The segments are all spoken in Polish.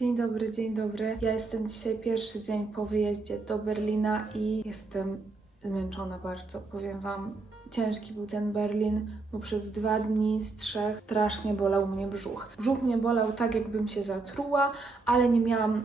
Dzień dobry, dzień dobry. Ja jestem dzisiaj pierwszy dzień po wyjeździe do Berlina i jestem zmęczona bardzo. Powiem Wam, ciężki był ten Berlin, bo przez dwa dni z trzech strasznie bolał mnie brzuch. Brzuch mnie bolał tak, jakbym się zatruła, ale nie miałam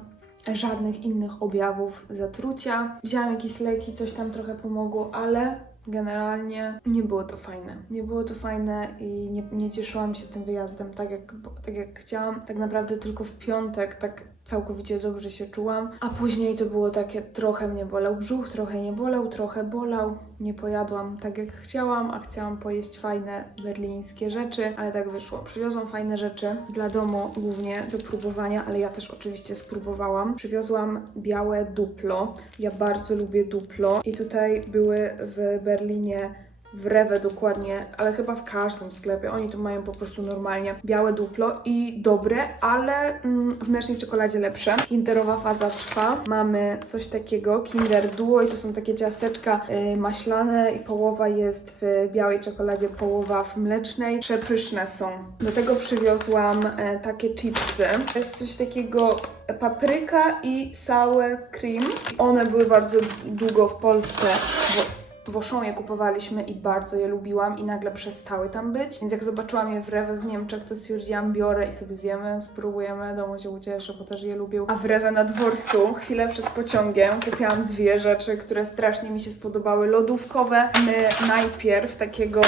żadnych innych objawów zatrucia. Wzięłam jakieś leki, coś tam trochę pomogło, ale generalnie nie było to fajne. Nie było to fajne i nie, nie cieszyłam się tym wyjazdem tak jak, tak jak chciałam. Tak naprawdę tylko w piątek tak całkowicie dobrze się czułam, a później to było takie trochę mnie bolał brzuch, trochę nie bolał, trochę bolał. Nie pojadłam tak jak chciałam, a chciałam pojeść fajne berlińskie rzeczy, ale tak wyszło. Przywiozłam fajne rzeczy dla domu głównie do próbowania, ale ja też oczywiście spróbowałam. Przywiozłam białe duplo. Ja bardzo lubię duplo i tutaj były w Berlinie w Rewe dokładnie, ale chyba w każdym sklepie. Oni tu mają po prostu normalnie białe duplo i dobre, ale mm, w mlecznej czekoladzie lepsze. Kinderowa faza trwa. Mamy coś takiego, Kinder Duo i to są takie ciasteczka y, maślane i połowa jest w białej czekoladzie, połowa w mlecznej. Przepyszne są. Do tego przywiozłam e, takie chipsy. To jest coś takiego papryka i sour cream. One były bardzo długo w Polsce, bo w Auchan je kupowaliśmy i bardzo je lubiłam i nagle przestały tam być. Więc jak zobaczyłam je w Rewe w Niemczech, to stwierdziłam, biorę i sobie zjemy, spróbujemy, domu się ucieszę, bo też je lubię. A w Rewe na dworcu, chwilę przed pociągiem, kupiłam dwie rzeczy, które strasznie mi się spodobały. Lodówkowe. My najpierw takiego,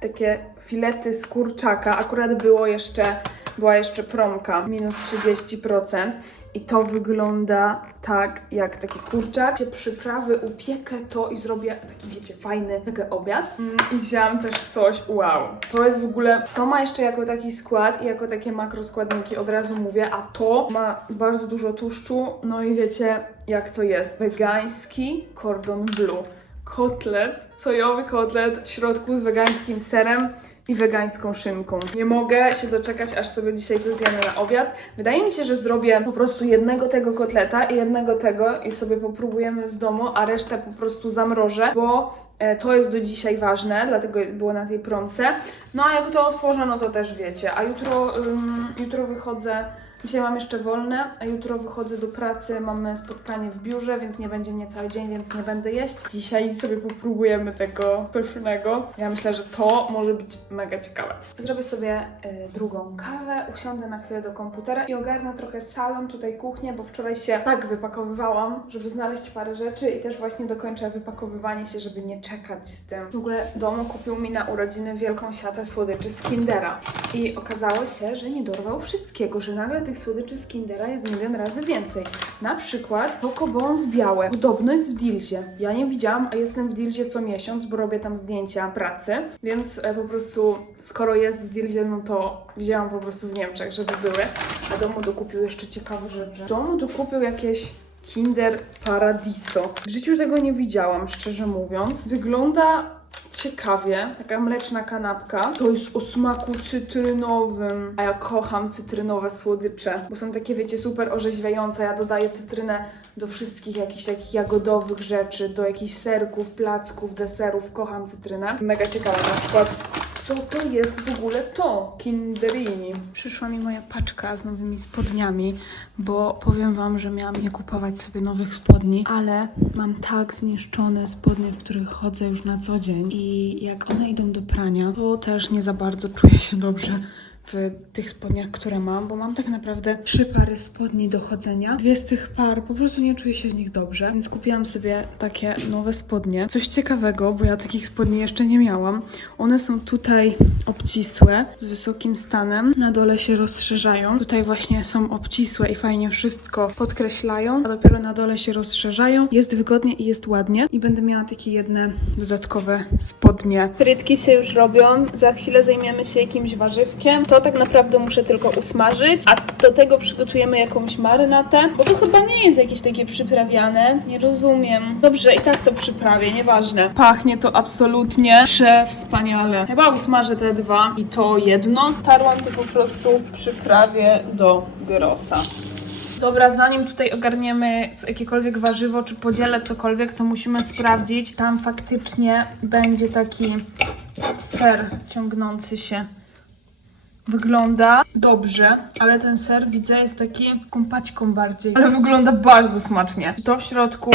takie filety z kurczaka, akurat było jeszcze, była jeszcze promka, minus 30%. I to wygląda tak jak taki kurczak. Się przyprawy upiekę to i zrobię taki, wiecie, fajny taki obiad. Mm, I wzięłam też coś, wow. To jest w ogóle, to ma jeszcze jako taki skład i jako takie makroskładniki, od razu mówię, a to ma bardzo dużo tłuszczu. No i wiecie, jak to jest. Wegański cordon bleu. Kotlet, sojowy kotlet w środku z wegańskim serem i wegańską szynką. Nie mogę się doczekać, aż sobie dzisiaj to zjemy na obiad. Wydaje mi się, że zrobię po prostu jednego tego kotleta i jednego tego i sobie popróbujemy z domu, a resztę po prostu zamrożę, bo e, to jest do dzisiaj ważne, dlatego było na tej promce. No a jak to otworzę, no to też wiecie. A jutro, ym, jutro wychodzę Dzisiaj mam jeszcze wolne, a jutro wychodzę do pracy, mamy spotkanie w biurze, więc nie będzie mnie cały dzień, więc nie będę jeść. Dzisiaj sobie popróbujemy tego pysznego. Ja myślę, że to może być mega ciekawe. Zrobię sobie y, drugą kawę, usiądę na chwilę do komputera i ogarnę trochę salon, tutaj kuchnię, bo wczoraj się tak wypakowywałam, żeby znaleźć parę rzeczy i też właśnie dokończę wypakowywanie się, żeby nie czekać z tym. W ogóle domu kupił mi na urodziny wielką siatę słodyczy z Kindera i okazało się, że nie dorwał wszystkiego, że nagle tych słodyczy z Kindera jest milion razy więcej. Na przykład Bones białe. Podobno jest w Dilzie. Ja nie widziałam, a jestem w Dilzie co miesiąc, bo robię tam zdjęcia pracy, więc e, po prostu skoro jest w Dilzie, no to wzięłam po prostu w Niemczech, żeby były. A domu dokupił jeszcze ciekawe rzeczy. Domu dokupił jakieś Kinder Paradiso. W życiu tego nie widziałam, szczerze mówiąc. Wygląda ciekawie. Taka mleczna kanapka. To jest o smaku cytrynowym. A ja kocham cytrynowe słodycze, bo są takie, wiecie, super orzeźwiające. Ja dodaję cytrynę do wszystkich jakichś takich jagodowych rzeczy, do jakichś serków, placków, deserów. Kocham cytrynę. Mega ciekawe na przykład co to jest w ogóle to? Kinderini. Przyszła mi moja paczka z nowymi spodniami, bo powiem Wam, że miałam nie kupować sobie nowych spodni, ale mam tak zniszczone spodnie, w których chodzę już na co dzień i jak one idą do prania, to też nie za bardzo czuję się dobrze w tych spodniach, które mam, bo mam tak naprawdę trzy pary spodni do chodzenia. Dwie z tych par po prostu nie czuję się w nich dobrze, więc kupiłam sobie takie nowe spodnie. Coś ciekawego, bo ja takich spodni jeszcze nie miałam. One są tutaj obcisłe, z wysokim stanem. Na dole się rozszerzają. Tutaj właśnie są obcisłe i fajnie wszystko podkreślają, a dopiero na dole się rozszerzają. Jest wygodnie i jest ładnie. I będę miała takie jedne dodatkowe spodnie. Frytki się już robią. Za chwilę zajmiemy się jakimś warzywkiem. To tak naprawdę muszę tylko usmażyć, a do tego przygotujemy jakąś marynatę, bo to chyba nie jest jakieś takie przyprawiane. Nie rozumiem. Dobrze, i tak to przyprawię, nieważne. Pachnie to absolutnie przewspaniale. Chyba usmażę te dwa i to jedno. Tarłam to po prostu w przyprawie do gyrosa. Dobra, zanim tutaj ogarniemy jakiekolwiek warzywo, czy podzielę cokolwiek, to musimy sprawdzić. Tam faktycznie będzie taki ser ciągnący się Wygląda dobrze, ale ten ser widzę jest taki kąpaćką bardziej. Ale wygląda bardzo smacznie. To w środku,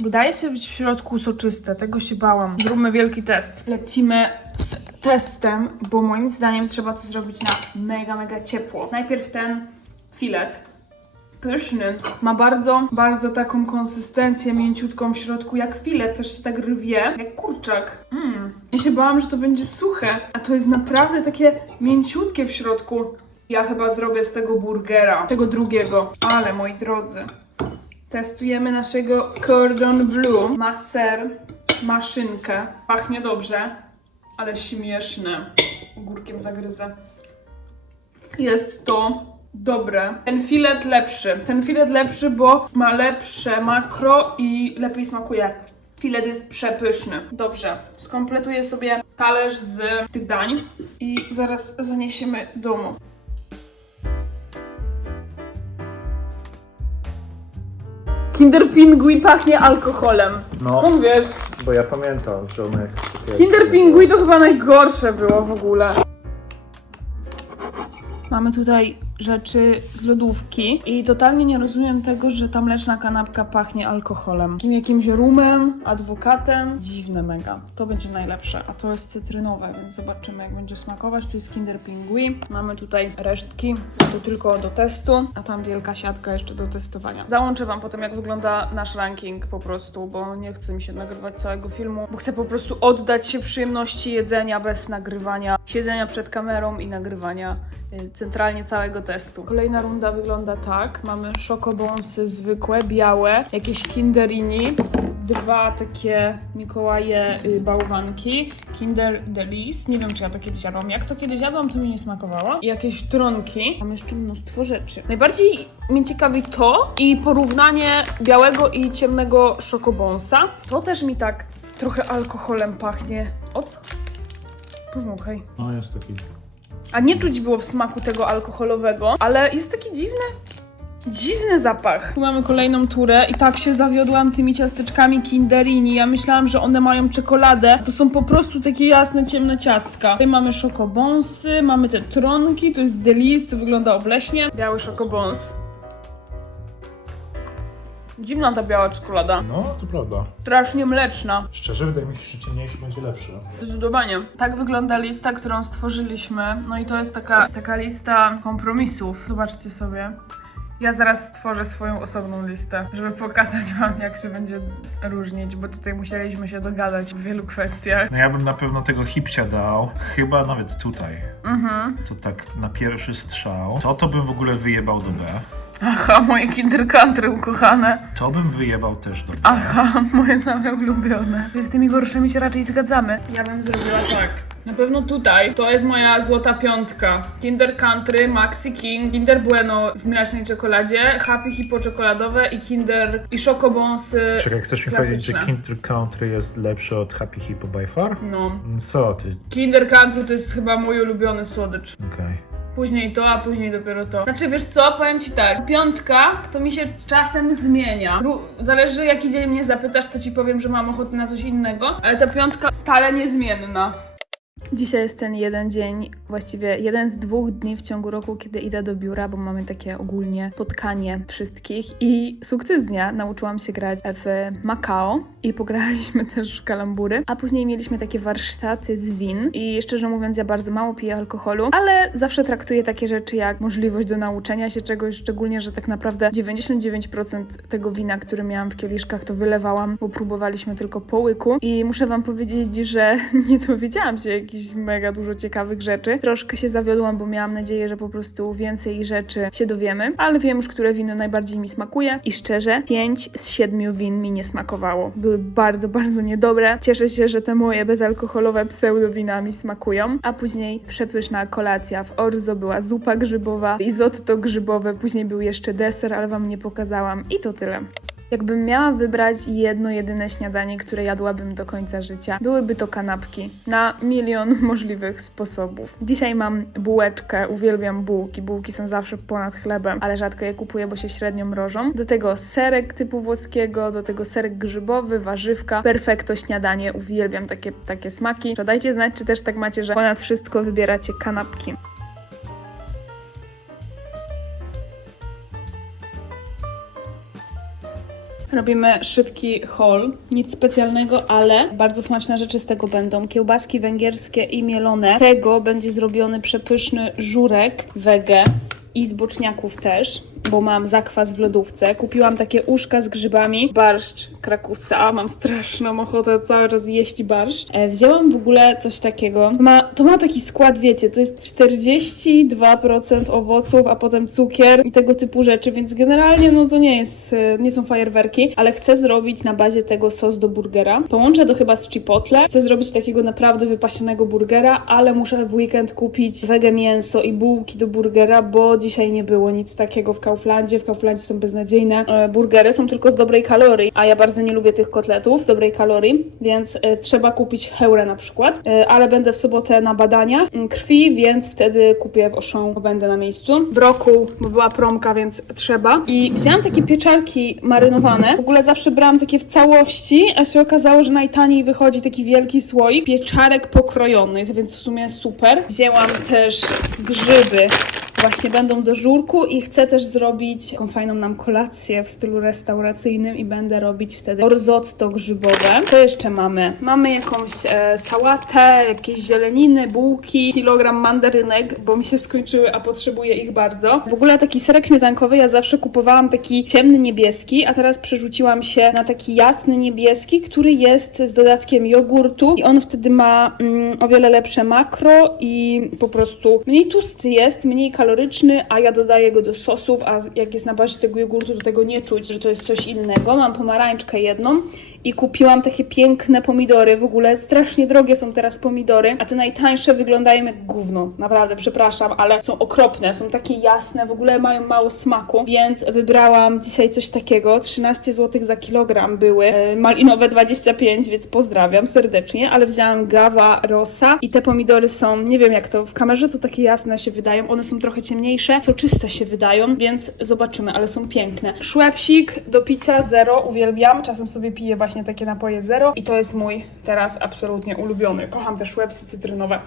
wydaje się być w środku soczyste, tego się bałam. Zróbmy wielki test. Lecimy z testem, bo moim zdaniem trzeba to zrobić na mega, mega ciepło. Najpierw ten filet. Pyszny. Ma bardzo, bardzo taką konsystencję mięciutką w środku, jak filet, też się tak rwie, jak kurczak. Mm. Ja się bałam, że to będzie suche, a to jest naprawdę takie mięciutkie w środku. Ja chyba zrobię z tego burgera, tego drugiego. Ale moi drodzy, testujemy naszego cordon bleu. Ma ser. Pachnie dobrze, ale śmieszne. Ogórkiem zagryzę. Jest to dobre. Ten filet lepszy. Ten filet lepszy, bo ma lepsze makro i lepiej smakuje. Filet jest przepyszny. Dobrze. Skompletuję sobie talerz z tych dań i zaraz zaniesiemy do domu. Kinder Pingui pachnie alkoholem. No. Skąd wiesz? Bo ja pamiętam, że one jakieś takie... Kinder Pingui to chyba najgorsze było w ogóle. Mamy tutaj rzeczy z lodówki i totalnie nie rozumiem tego, że ta mleczna kanapka pachnie alkoholem. Takim jakimś rumem, adwokatem. Dziwne mega. To będzie najlepsze, a to jest cytrynowe, więc zobaczymy jak będzie smakować. Tu jest Kinder Pingui. Mamy tutaj resztki, to tylko do testu, a tam wielka siatka jeszcze do testowania. Załączę wam potem jak wygląda nasz ranking po prostu, bo nie chce mi się nagrywać całego filmu, bo chcę po prostu oddać się przyjemności jedzenia bez nagrywania, siedzenia przed kamerą i nagrywania y, centralnie całego testu. Kolejna runda wygląda tak. Mamy szokobonsy zwykłe, białe, jakieś kinderini, dwa takie Mikołaje y, bałwanki, Kinder Delice. Nie wiem, czy ja to kiedyś jadłam. Jak to kiedyś jadłam, to mi nie smakowało. I jakieś tronki. Mam jeszcze mnóstwo rzeczy. Najbardziej mnie ciekawi to i porównanie białego i ciemnego szokobonsa. To też mi tak trochę alkoholem pachnie. O co? Powąchaj. No jest taki... A nie czuć było w smaku tego alkoholowego, ale jest taki dziwny. Dziwny zapach. Tu mamy kolejną turę i tak się zawiodłam tymi ciasteczkami Kinderini. Ja myślałam, że one mają czekoladę. To są po prostu takie jasne, ciemne ciastka. Tutaj mamy szokobonsy, mamy te tronki, to jest delis, wygląda obleśnie. Biały szokobons. Dziwna ta biała czekolada. No, to prawda. Strasznie mleczna. Szczerze, wydaje mi się, że ciemniejszy będzie lepszy. Zdecydowanie. Tak wygląda lista, którą stworzyliśmy. No i to jest taka, taka lista kompromisów. Zobaczcie sobie. Ja zaraz stworzę swoją osobną listę, żeby pokazać Wam, jak się będzie różnić, bo tutaj musieliśmy się dogadać w wielu kwestiach. No ja bym na pewno tego hipcia dał, chyba nawet tutaj. Mhm. To tak na pierwszy strzał. To to bym w ogóle wyjebał do B. Aha, moje Kinder Country ukochane. To bym wyjebał też do. Aha, moje same ulubione. Z tymi gorszymi się raczej zgadzamy. Ja bym zrobiła tak. Na pewno tutaj. To jest moja złota piątka. Kinder Country, Maxi King, Kinder Bueno w mlecznej czekoladzie, Happy Hippo czekoladowe i Kinder i Schokobonsy Czekaj, chcesz mi powiedzieć, że Kinder Country jest lepszy od Happy Hippo by far? No. Co ty? Kinder Country to jest chyba mój ulubiony słodycz. Okej. Później to, a później dopiero to. Znaczy, wiesz co, powiem ci tak, piątka to mi się czasem zmienia. Ró- Zależy jaki dzień mnie zapytasz, to ci powiem, że mam ochotę na coś innego, ale ta piątka stale niezmienna. Dzisiaj jest ten jeden dzień, właściwie jeden z dwóch dni w ciągu roku, kiedy idę do biura, bo mamy takie ogólnie spotkanie wszystkich. I sukces dnia nauczyłam się grać w Macao i pograliśmy też w kalambury. A później mieliśmy takie warsztaty z win. I szczerze mówiąc, ja bardzo mało piję alkoholu, ale zawsze traktuję takie rzeczy jak możliwość do nauczenia się czegoś, szczególnie, że tak naprawdę 99% tego wina, które miałam w kieliszkach, to wylewałam, bo próbowaliśmy tylko po łyku. I muszę Wam powiedzieć, że nie dowiedziałam się jakichś mega dużo ciekawych rzeczy. Troszkę się zawiodłam, bo miałam nadzieję, że po prostu więcej rzeczy się dowiemy, ale wiem już, które wino najbardziej mi smakuje. I szczerze, 5 z 7 win mi nie smakowało. Były bardzo, bardzo niedobre. Cieszę się, że te moje bezalkoholowe pseudowina mi smakują. A później przepyszna kolacja w Orzo była zupa grzybowa, risotto grzybowe, później był jeszcze deser, ale Wam nie pokazałam. I to tyle. Jakbym miała wybrać jedno jedyne śniadanie, które jadłabym do końca życia, byłyby to kanapki na milion możliwych sposobów. Dzisiaj mam bułeczkę, uwielbiam bułki. Bułki są zawsze ponad chlebem, ale rzadko je kupuję, bo się średnio mrożą. Do tego serek typu włoskiego, do tego serek grzybowy, warzywka. Perfekto śniadanie, uwielbiam takie, takie smaki. Dajcie znać, czy też tak macie, że ponad wszystko wybieracie kanapki. Robimy szybki haul. Nic specjalnego, ale bardzo smaczne rzeczy z tego będą. Kiełbaski węgierskie i mielone. Tego będzie zrobiony przepyszny żurek wege i z boczniaków też, bo mam zakwas w lodówce. Kupiłam takie uszka z grzybami, barszcz krakusa. Mam straszną ochotę cały czas jeść barszcz. E, wzięłam w ogóle coś takiego. Ma, to ma taki skład, wiecie, to jest 42% owoców, a potem cukier i tego typu rzeczy, więc generalnie no to nie jest, e, nie są fajerwerki, ale chcę zrobić na bazie tego sos do burgera. Połączę to chyba z chipotle. Chcę zrobić takiego naprawdę wypasionego burgera, ale muszę w weekend kupić wege mięso i bułki do burgera, bo dzisiaj nie było nic takiego w Kauflandzie. W Kauflandzie są beznadziejne e, burgery, są tylko z dobrej kalorii, a ja bardzo nie lubię tych kotletów dobrej kalorii, więc e, trzeba kupić heurę na przykład, e, ale będę w sobotę na badaniach mm, krwi, więc wtedy kupię w Auchan, będę na miejscu. W roku, bo była promka, więc trzeba. I wzięłam takie pieczarki marynowane. W ogóle zawsze brałam takie w całości, a się okazało, że najtaniej wychodzi taki wielki słoik pieczarek pokrojonych, więc w sumie super. Wzięłam też grzyby właśnie będą do żurku i chcę też zrobić taką fajną nam kolację w stylu restauracyjnym i będę robić wtedy orzotto grzybowe. Co jeszcze mamy? Mamy jakąś e, sałatę, jakieś zieleniny, bułki, kilogram mandarynek, bo mi się skończyły, a potrzebuję ich bardzo. W ogóle taki serek śmietankowy ja zawsze kupowałam taki ciemny niebieski, a teraz przerzuciłam się na taki jasny niebieski, który jest z dodatkiem jogurtu i on wtedy ma mm, o wiele lepsze makro i po prostu mniej tłusty jest, mniej kaloryczny, a ja dodaję go do sosów, a jak jest na bazie tego jogurtu, to tego nie czuć, że to jest coś innego. Mam pomarańczkę jedną i kupiłam takie piękne pomidory. W ogóle strasznie drogie są teraz pomidory, a te najtańsze wyglądają jak gówno. Naprawdę, przepraszam, ale są okropne, są takie jasne, w ogóle mają mało smaku, więc wybrałam dzisiaj coś takiego. 13 zł za kilogram były, e, malinowe 25, więc pozdrawiam serdecznie, ale wzięłam Gava Rosa i te pomidory są, nie wiem jak to, w kamerze to takie jasne się wydają, one są trochę ciemniejsze, soczyste się wydają, więc zobaczymy, ale są piękne. Szwepsik do picia zero, uwielbiam, czasem sobie piję właśnie takie napoje zero i to jest mój teraz absolutnie ulubiony. Kocham te szwepsy cytrynowe.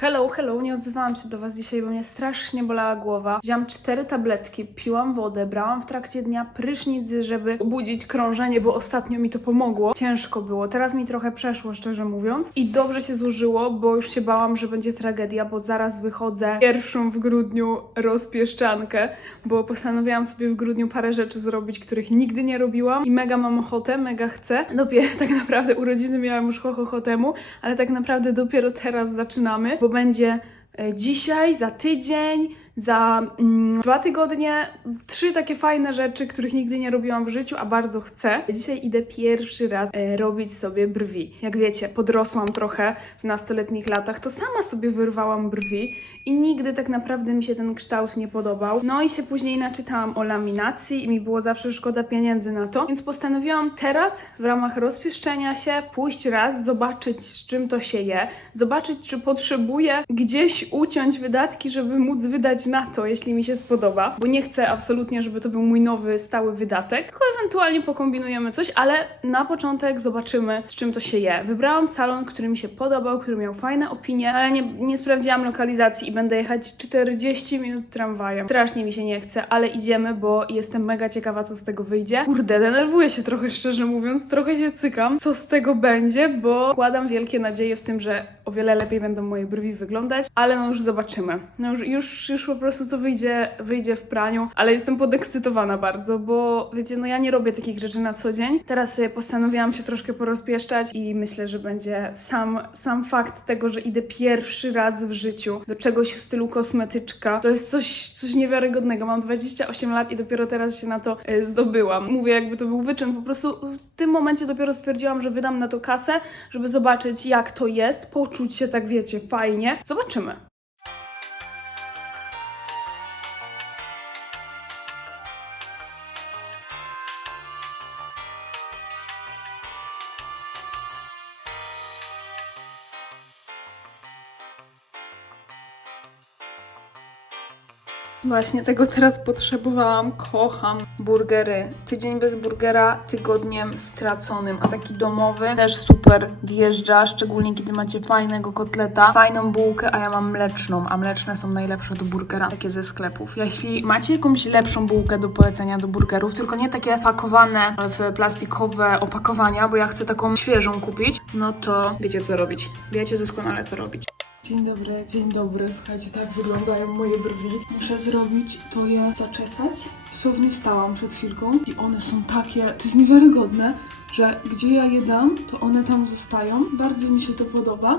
Hello, hello, nie odzywałam się do Was dzisiaj, bo mnie strasznie bolała głowa. Wziąłam cztery tabletki, piłam wodę, brałam w trakcie dnia prysznic, żeby obudzić krążenie, bo ostatnio mi to pomogło. Ciężko było, teraz mi trochę przeszło, szczerze mówiąc. I dobrze się złożyło, bo już się bałam, że będzie tragedia, bo zaraz wychodzę pierwszą w grudniu rozpieszczankę, bo postanowiłam sobie w grudniu parę rzeczy zrobić, których nigdy nie robiłam i mega mam ochotę, mega chcę. Dopiero tak naprawdę urodziny miałam już ho, ho, ho temu, ale tak naprawdę dopiero teraz zaczynamy, bo będzie e, dzisiaj, za tydzień, za mm, dwa tygodnie. Trzy takie fajne rzeczy, których nigdy nie robiłam w życiu, a bardzo chcę. Dzisiaj idę pierwszy raz e, robić sobie brwi. Jak wiecie, podrosłam trochę w nastoletnich latach, to sama sobie wyrwałam brwi i nigdy tak naprawdę mi się ten kształt nie podobał. No i się później naczytałam o laminacji i mi było zawsze szkoda pieniędzy na to, więc postanowiłam teraz w ramach rozpieszczenia się pójść raz, zobaczyć z czym to się je, zobaczyć czy potrzebuję gdzieś uciąć wydatki, żeby móc wydać na to, jeśli mi się spodoba, bo nie chcę absolutnie, żeby to był mój nowy stały wydatek, tylko ewentualnie pokombinujemy coś, ale na początek zobaczymy z czym to się je. Wybrałam salon, który mi się podobał, który miał fajne opinie, ale nie, nie sprawdziłam lokalizacji i będę jechać 40 minut tramwajem. Strasznie mi się nie chce, ale idziemy, bo jestem mega ciekawa, co z tego wyjdzie. Kurde, denerwuję się trochę, szczerze mówiąc, trochę się cykam, co z tego będzie, bo wkładam wielkie nadzieje w tym, że o wiele lepiej będą moje brwi wyglądać, ale no już zobaczymy. No już, już, już po prostu to wyjdzie, wyjdzie w praniu, ale jestem podekscytowana bardzo, bo wiecie, no ja nie robię takich rzeczy na co dzień. Teraz sobie postanowiłam się troszkę porozpieszczać i myślę, że będzie sam, sam fakt tego, że idę pierwszy raz w życiu do czegoś w stylu kosmetyczka. To jest coś, coś niewiarygodnego. Mam 28 lat i dopiero teraz się na to e, zdobyłam. Mówię, jakby to był wyczyn. Po prostu w tym momencie dopiero stwierdziłam, że wydam na to kasę, żeby zobaczyć, jak to jest, poczuć się tak, wiecie, fajnie. Zobaczymy. Właśnie tego teraz potrzebowałam. Kocham burgery. Tydzień bez burgera, tygodniem straconym. A taki domowy też super wjeżdża, szczególnie kiedy macie fajnego kotleta, fajną bułkę, a ja mam mleczną, a mleczne są najlepsze do burgera, takie ze sklepów. Jeśli macie jakąś lepszą bułkę do polecenia do burgerów, tylko nie takie pakowane w plastikowe opakowania, bo ja chcę taką świeżą kupić, no to wiecie co robić. Wiecie doskonale co robić. Dzień dobry, dzień dobry. Słuchajcie, tak wyglądają moje brwi. Muszę zrobić to je zaczesać. Słownie wstałam przed chwilką i one są takie, to jest niewiarygodne, że gdzie ja je dam, to one tam zostają. Bardzo mi się to podoba.